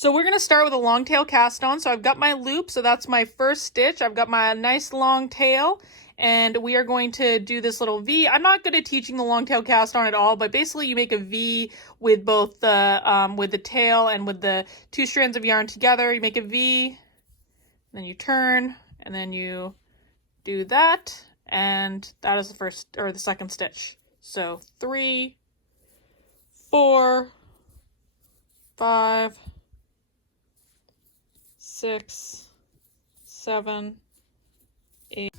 So we're going to start with a long tail cast on. So I've got my loop, so that's my first stitch. I've got my nice long tail, and we are going to do this little V. I'm not good at teaching the long tail cast on at all, but basically you make a V with both the tail and with the two strands of yarn together. You make a V, then you turn, and then you do that, and that is the first or the second stitch. So 3, 4, 5, 6, 7, 8.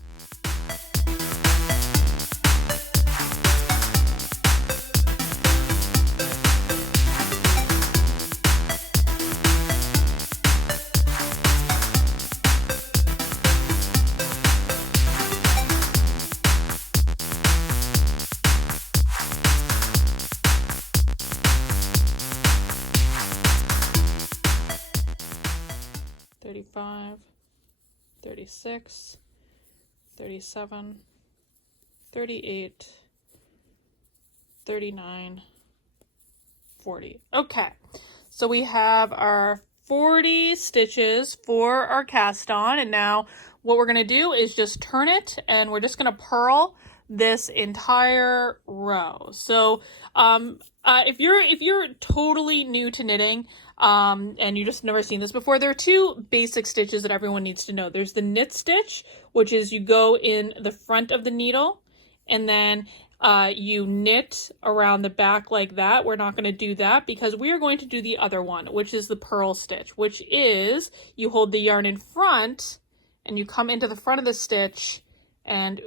$35, $36, $37, $38, $39, $40. Okay, so we have our 40 stitches for our cast on, and now what we're going to do is just turn it, and we're just going to purl this entire row. So if you're totally new to knitting and you just never seen this before, there are two basic stitches that everyone needs to know. There's the knit stitch, which is you go in the front of the needle and then you knit around the back like that. We're not going to do that because we are going to do the other one, which is the purl stitch, which is you hold the yarn in front and you come into the front of the stitch and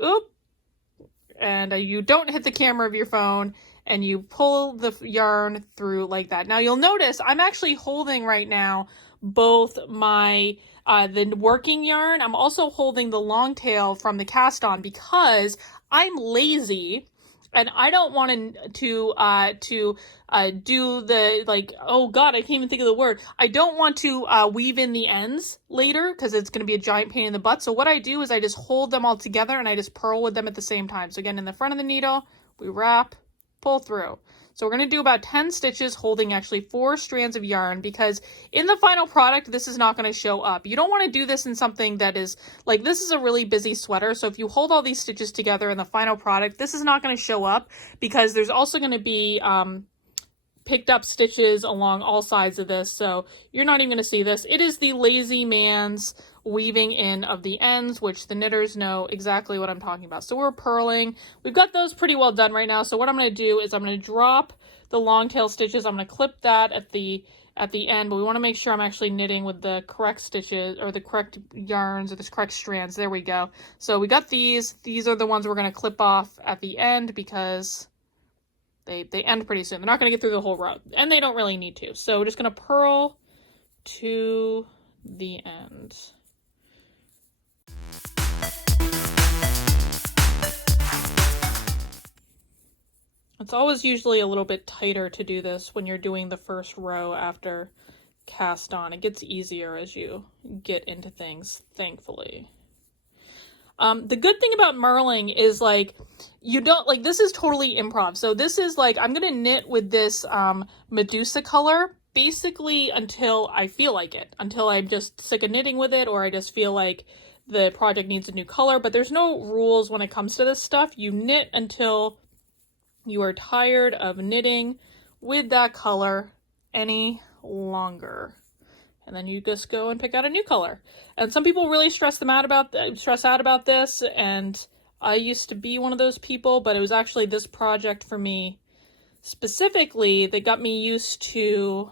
you don't hit the camera of your phone, and you pull the yarn through like that. Now you'll notice I'm actually holding right now both my the working yarn. I'm also holding the long tail from the cast on because I'm lazy and I don't want to do the, like, oh god, I can't even think of the word. I don't want to weave in the ends later because it's going to be a giant pain in the butt. So what I do is I just hold them all together and I just purl with them at the same time. So again, in the front of the needle, we wrap, pull through. So we're going to do about 10 stitches holding actually 4 strands of yarn, because in the final product, this is not going to show up. You don't want to do this in something that is, like, this is a really busy sweater. So if you hold all these stitches together in the final product, this is not going to show up because there's also going to be picked up stitches along all sides of this. So you're not even going to see this. It is the lazy man's weaving in of the ends, which the knitters know exactly what I'm talking about. So we're purling. We've got those pretty well done right now. So what I'm going to do is I'm going to drop the long tail stitches. I'm going to clip that at the end, but we want to make sure I'm actually knitting with the correct stitches or the correct yarns or the correct strands. There we go. So we got these. These are the ones we're going to clip off at the end because they end pretty soon. They're not going to get through the whole row, and they don't really need to. So we're just going to purl to the end. It's always usually a little bit tighter to do this when you're doing the first row after cast on. It gets easier as you get into things, thankfully. The good thing about merling is, like, you don't, like, this is totally improv. So this is like, I'm going to knit with this Medusa color basically until I feel like it, until I'm just sick of knitting with it, or I just feel like the project needs a new color. But there's no rules when it comes to this stuff. You knit until you are tired of knitting with that color any longer. And then you just go and pick out a new color. And some people really stress out about this, and I used to be one of those people, but it was actually this project for me specifically that got me used to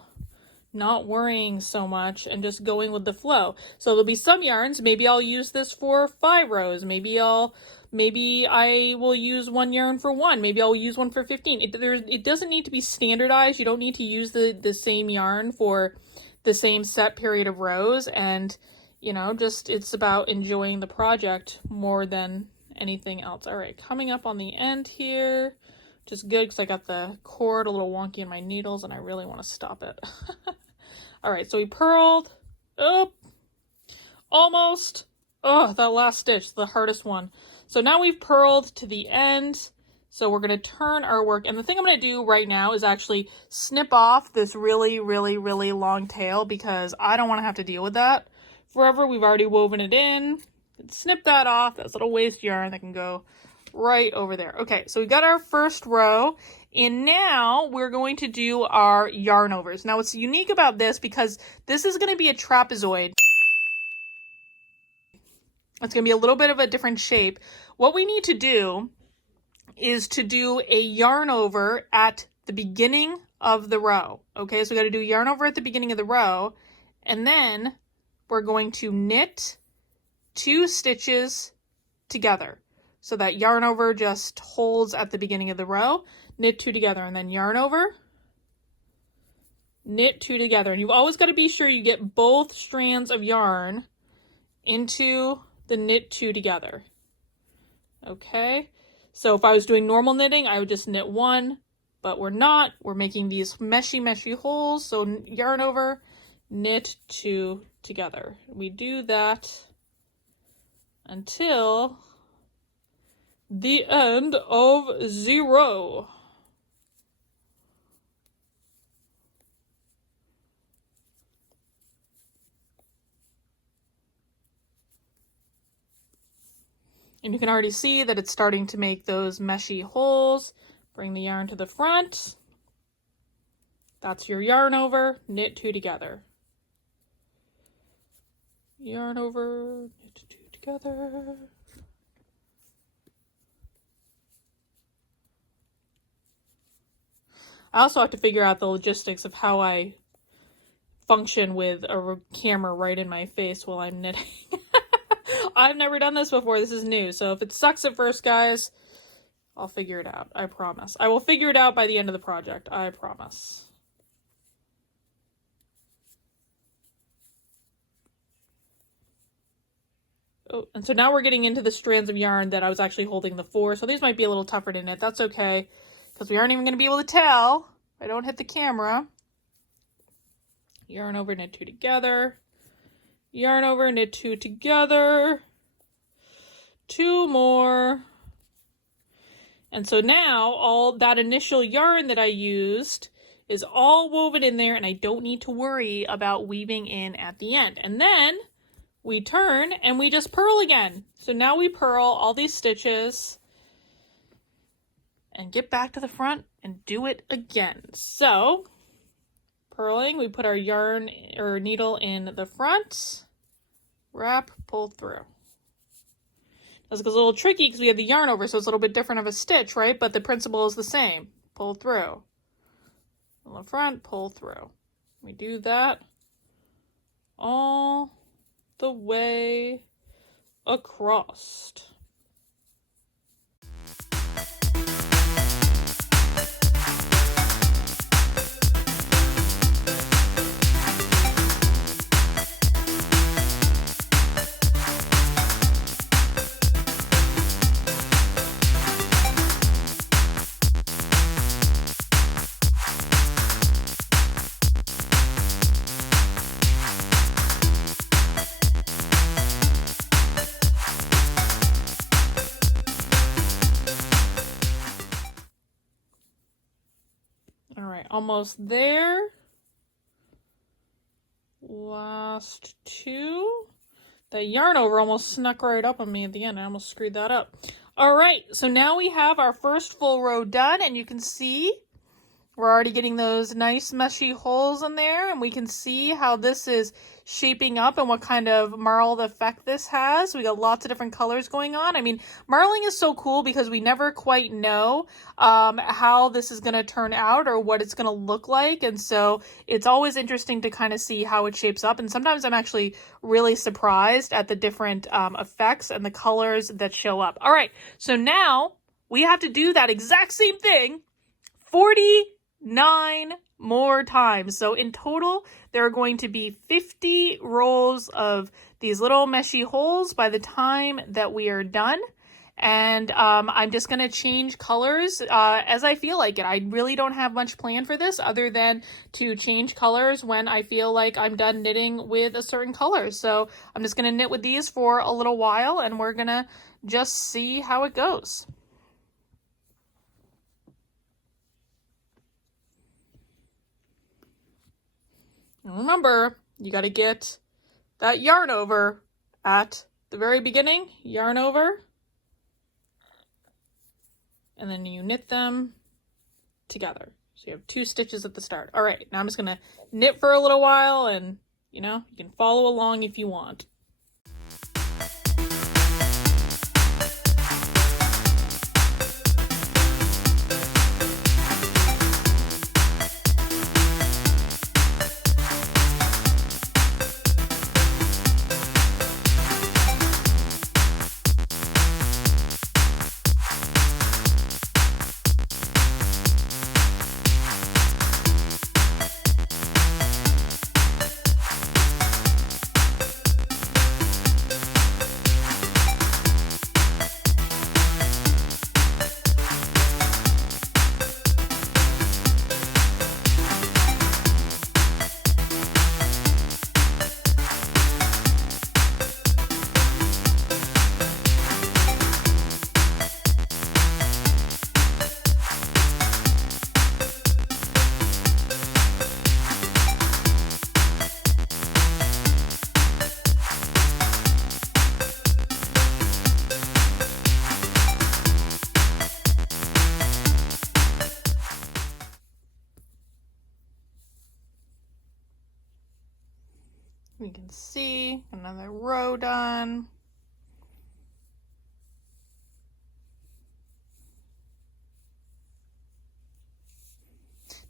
not worrying so much and just going with the flow. So there'll be some yarns, maybe I'll use this for 5 rows, maybe I will use one yarn for 1, maybe I'll use one for 15. It doesn't need to be standardized. You don't need to use the same yarn for the same set period of rows, and you know, just it's about enjoying the project more than anything else. All right, coming up on the end here, which is good because I got the cord a little wonky in my needles and I really want to stop it. All right, so we purled, almost, that last stitch, the hardest one. So now we've purled to the end. So we're going to turn our work, and the thing I'm going to do right now is actually snip off this really, really, really long tail because I don't want to have to deal with that forever. We've already woven it in. Snip that off. That's a little waste yarn that can go right over there. Okay, so we got our first row, and now we're going to do our yarn overs. Now what's unique about this, because this is going to be a trapezoid, it's going to be a little bit of a different shape. What we need to do is to do a yarn over at the beginning of the row. Okay, so we got to do yarn over at the beginning of the row, and then we're going to knit 2 stitches together. So that yarn over just holds at the beginning of the row, knit 2 together, and then yarn over, knit 2 together. And you've always got to be sure you get both strands of yarn into the knit 2 together. Okay, so if I was doing normal knitting, I would just knit 1, but we're not. We're making these meshy holes, so yarn over, knit 2 together. We do that until the end of 0. And you can already see that it's starting to make those meshy holes. Bring the yarn to the front. That's your yarn over, knit 2 together. Yarn over, knit 2 together. I also have to figure out the logistics of how I function with a camera right in my face while I'm knitting. I've never done this before. This is new. So if it sucks at first, guys, I'll figure it out. I promise. I will figure it out by the end of the project. I promise. Oh, and so now we're getting into the strands of yarn that I was actually holding the 4. So these might be a little tougher to knit. That's okay, because we aren't even going to be able to tell if I don't hit the camera. Yarn over, knit 2 together. Yarn over, knit 2 together. 2 more. And so now all that initial yarn that I used is all woven in there, and I don't need to worry about weaving in at the end. And then we turn and we just purl again. So now we purl all these stitches and get back to the front and do it again. So purling, we put our yarn or needle in the front, wrap, pull through. This goes a little tricky because we have the yarn over, so it's a little bit different of a stitch, right? But the principle is the same. Pull through. On the front, pull through. We do that all the way across. Almost there. Last 2. That yarn over almost snuck right up on me at the end. I almost screwed that up. All right, so now we have our first full row done, and you can see we're already getting those nice meshy holes in there, and we can see how this is shaping up and what kind of marled effect this has. We got lots of different colors going on. I mean, marling is so cool because we never quite know how this is going to turn out or what it's going to look like, and so it's always interesting to kind of see how it shapes up, and sometimes I'm actually really surprised at the different effects and the colors that show up. All right, so now we have to do that exact same thing 49 more times. So in total, there are going to be 50 rows of these little meshy holes by the time that we are done. And I'm just going to change colors as I feel like it. I really don't have much planned for this other than to change colors when I feel like I'm done knitting with a certain color. So I'm just going to knit with these for a little while, and we're going to just see how it goes. And remember, you got to get that yarn over at the very beginning, yarn over, and then you knit them together. So you have 2 stitches at the start. All right, now I'm just gonna knit for a little while, and you can follow along if you want. You can see another row done.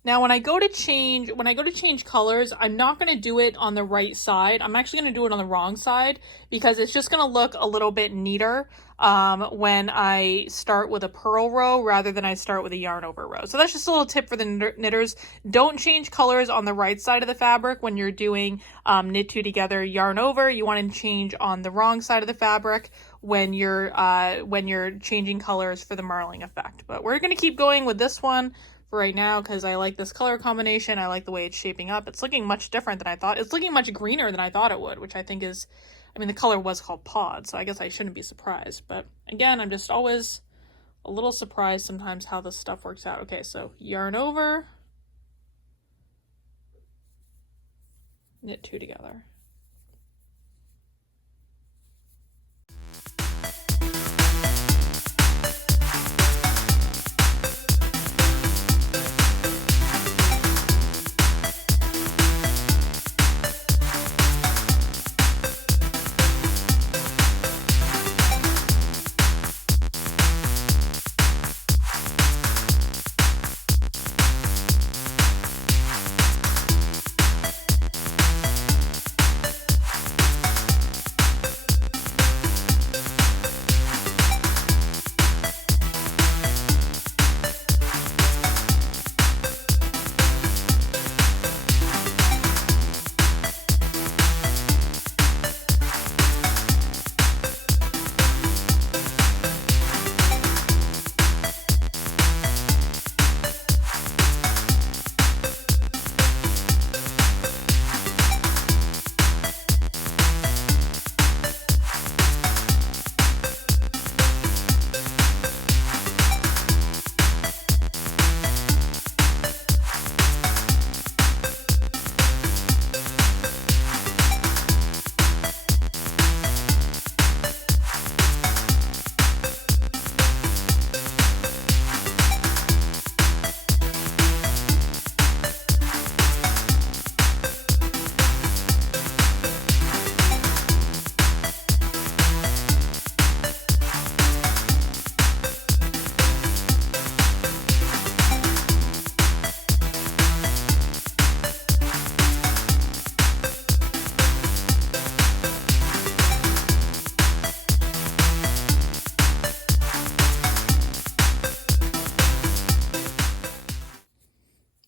Now when I go to change colors, I'm not going to do it on the right side. I'm actually going to do it on the wrong side because it's just going to look a little bit neater when I start with a purl row rather than I start with a yarn over row. So that's just a little tip for the knitters. Don't change colors on the right side of the fabric when you're doing knit 2 together, yarn over. You want to change on the wrong side of the fabric when you're changing colors for the marling effect. But we're going to keep going with this one for right now because I like this color combination. I like the way it's shaping up. It's looking much different than I thought. It's looking much greener than I thought it would, which I think is, the color was called Pod, so I guess I shouldn't be surprised. But again, I'm just always a little surprised sometimes how this stuff works out. Okay, so yarn over, knit 2 together.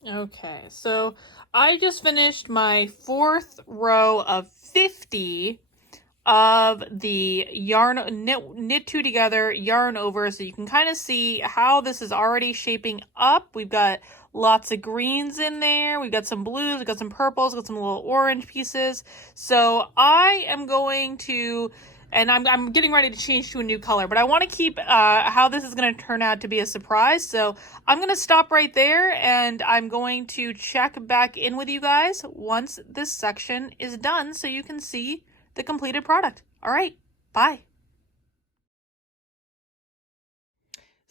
Okay, so I just finished my 4th row of 50 of the yarn knit 2 together, yarn over, so you can kind of see how this is already shaping up. We've got lots of greens in there, we've got some blues, we've got some purples, we've got some little orange pieces. So I am going to and I'm getting ready to change to a new color, but I want to keep how this is going to turn out to be a surprise. So I'm going to stop right there, and I'm going to check back in with you guys once this section is done so you can see the completed product. All right, bye.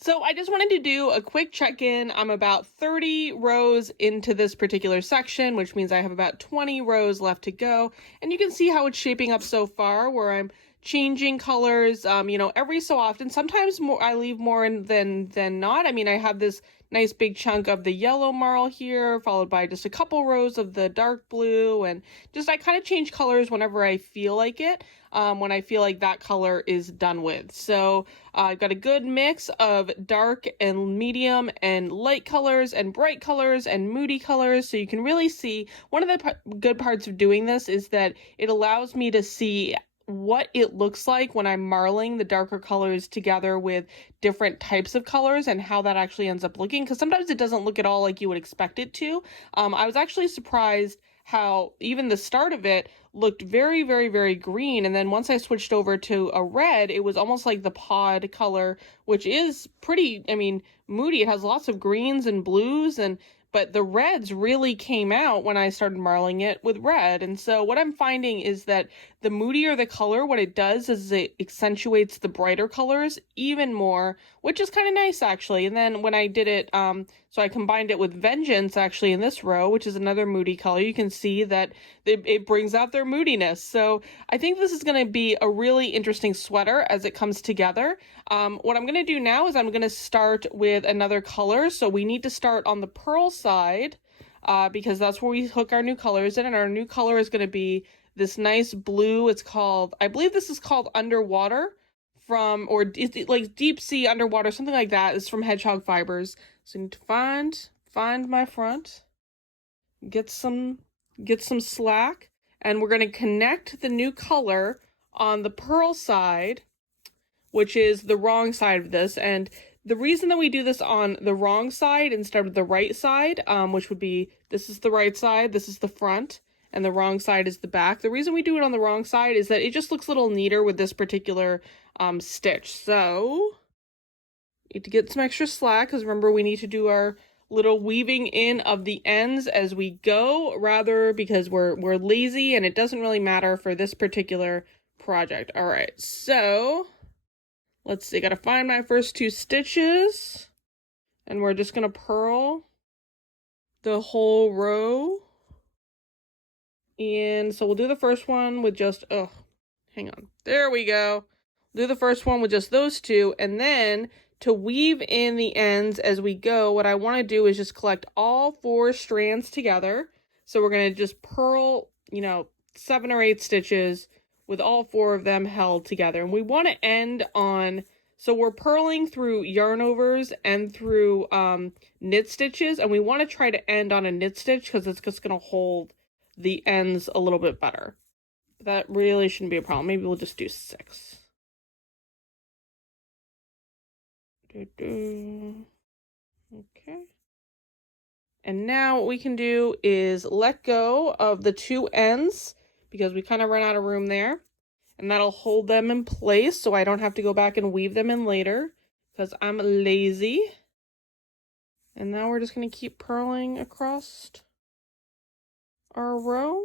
So I just wanted to do a quick check-in. I'm about 30 rows into this particular section, which means I have about 20 rows left to go. And you can see how it's shaping up so far, where I'm changing colors, every so often. Sometimes more, I leave more in than not. I mean, I have this nice big chunk of the yellow marl here, followed by just a couple rows of the dark blue, and just I kind of change colors whenever I feel like it, when I feel like that color is done with. So I've got a good mix of dark and medium and light colors and bright colors and moody colors, so you can really see. One of the good parts of doing this is that it allows me to see what it looks like when I'm marling the darker colors together with different types of colors and how that actually ends up looking, because sometimes it doesn't look at all like you would expect it to. I was actually surprised how even the start of it looked very, very, very green, and then once I switched over to a red, it was almost like the pod color, which is pretty, moody. It has lots of greens and blues, but the reds really came out when I started marling it with red. And so what I'm finding is that the moodier the color, what it does is it accentuates the brighter colors even more, which is kind of nice actually. And then when I did it, so I combined it with Vengeance actually in this row, which is another moody color, you can see that it brings out their moodiness. So I think this is going to be a really interesting sweater as it comes together. What I'm going to do now is I'm going to start with another color. So we need to start on the Purl side, because that's where we hook our new colors in, and our new color is going to be this nice blue. It's called, I believe this is called Underwater or like Deep Sea Underwater, something like that. It's from Hedgehog Fibers. So I need to find my front, get some slack, and we're going to connect the new color on the Purl side, which is the wrong side of this. And the reason that we do this on the wrong side instead of the right side, which would be, this is the right side, this is the front, and the wrong side is the back. The reason we do it on the wrong side is that it just looks a little neater with this particular stitch. So need to get some extra slack, because remember, we need to do our little weaving in of the ends as we go, rather because we're lazy and it doesn't really matter for this particular project. All right, so let's see, gotta find my first 2 stitches, and we're just gonna purl the whole row. And so we'll do the first one with just, hang on, there we go. Do the first one with just those 2, and then to weave in the ends as we go, what I want to do is just collect all 4 strands together. So we're going to just purl, 7 or 8 stitches with all 4 of them held together. And we want to end on, so we're purling through yarn overs and through knit stitches, and we want to try to end on a knit stitch because it's just going to hold the ends a little bit better. That really shouldn't be a problem. Maybe we'll just do 6. Okay. And now what we can do is let go of the 2 ends, because we kind of run out of room there. And that'll hold them in place so I don't have to go back and weave them in later, because I'm lazy. And now we're just going to keep purling across our row.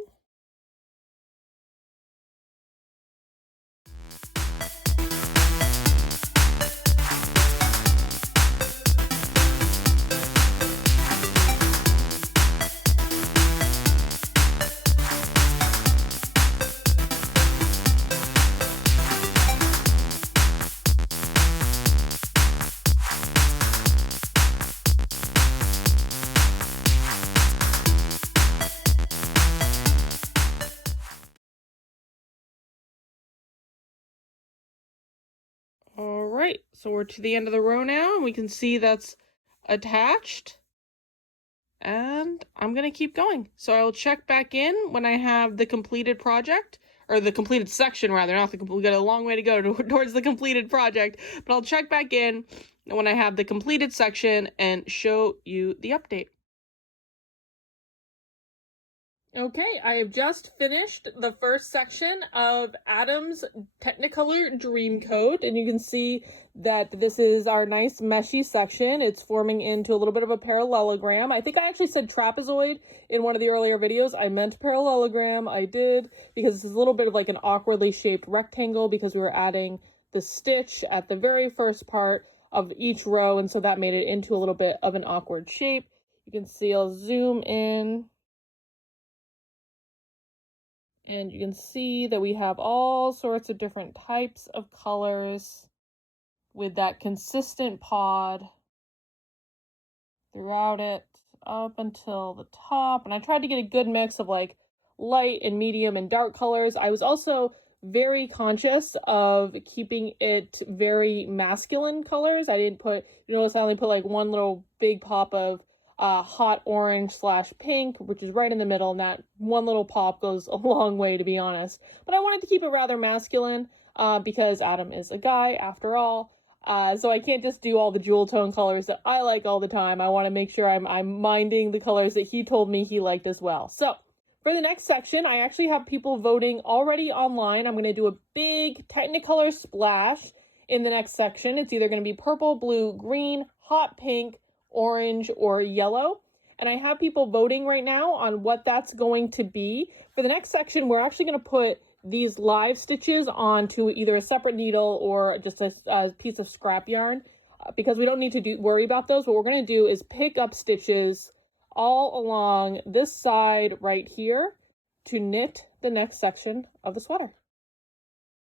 All right, so we're to the end of the row now, and we can see that's attached. And I'm going to keep going. So I will check back in when I have the completed project, or the completed section rather, not the complete. We got a long way to go towards the completed project, but I'll check back in when I have the completed section and show you the update. Okay, I have just finished the first section of Adam's Technicolor Dreamcoat, and you can see that this is our nice meshy section. It's forming into a little bit of a parallelogram. I think I actually said trapezoid in one of the earlier videos. I meant parallelogram. I did, because this is a little bit of like an awkwardly shaped rectangle because we were adding the stitch at the very first part of each row, and so that made it into a little bit of an awkward shape. You can see, I'll zoom in. And you can see that we have all sorts of different types of colors with that consistent pod throughout it up until the top. And I tried to get a good mix of like light and medium and dark colors. I was also very conscious of keeping it very masculine colors. I didn't put, you notice I only put like one little big pop of hot orange / pink, which is right in the middle, and that one little pop goes a long way, to be honest. But I wanted to keep it rather masculine because Adam is a guy after all. So I can't just do all the jewel tone colors that I like all the time. I want to make sure I'm minding the colors that he told me he liked as well. So for the next section, I actually have people voting already online. I'm going to do a big Technicolor splash in the next section. It's either going to be purple, blue, green, hot pink, orange, or yellow. And I have people voting right now on what that's going to be. For the next section, we're actually going to put these live stitches onto either a separate needle or just a piece of scrap yarn because we don't need to worry about those. What we're going to do is pick up stitches all along this side right here to knit the next section of the sweater.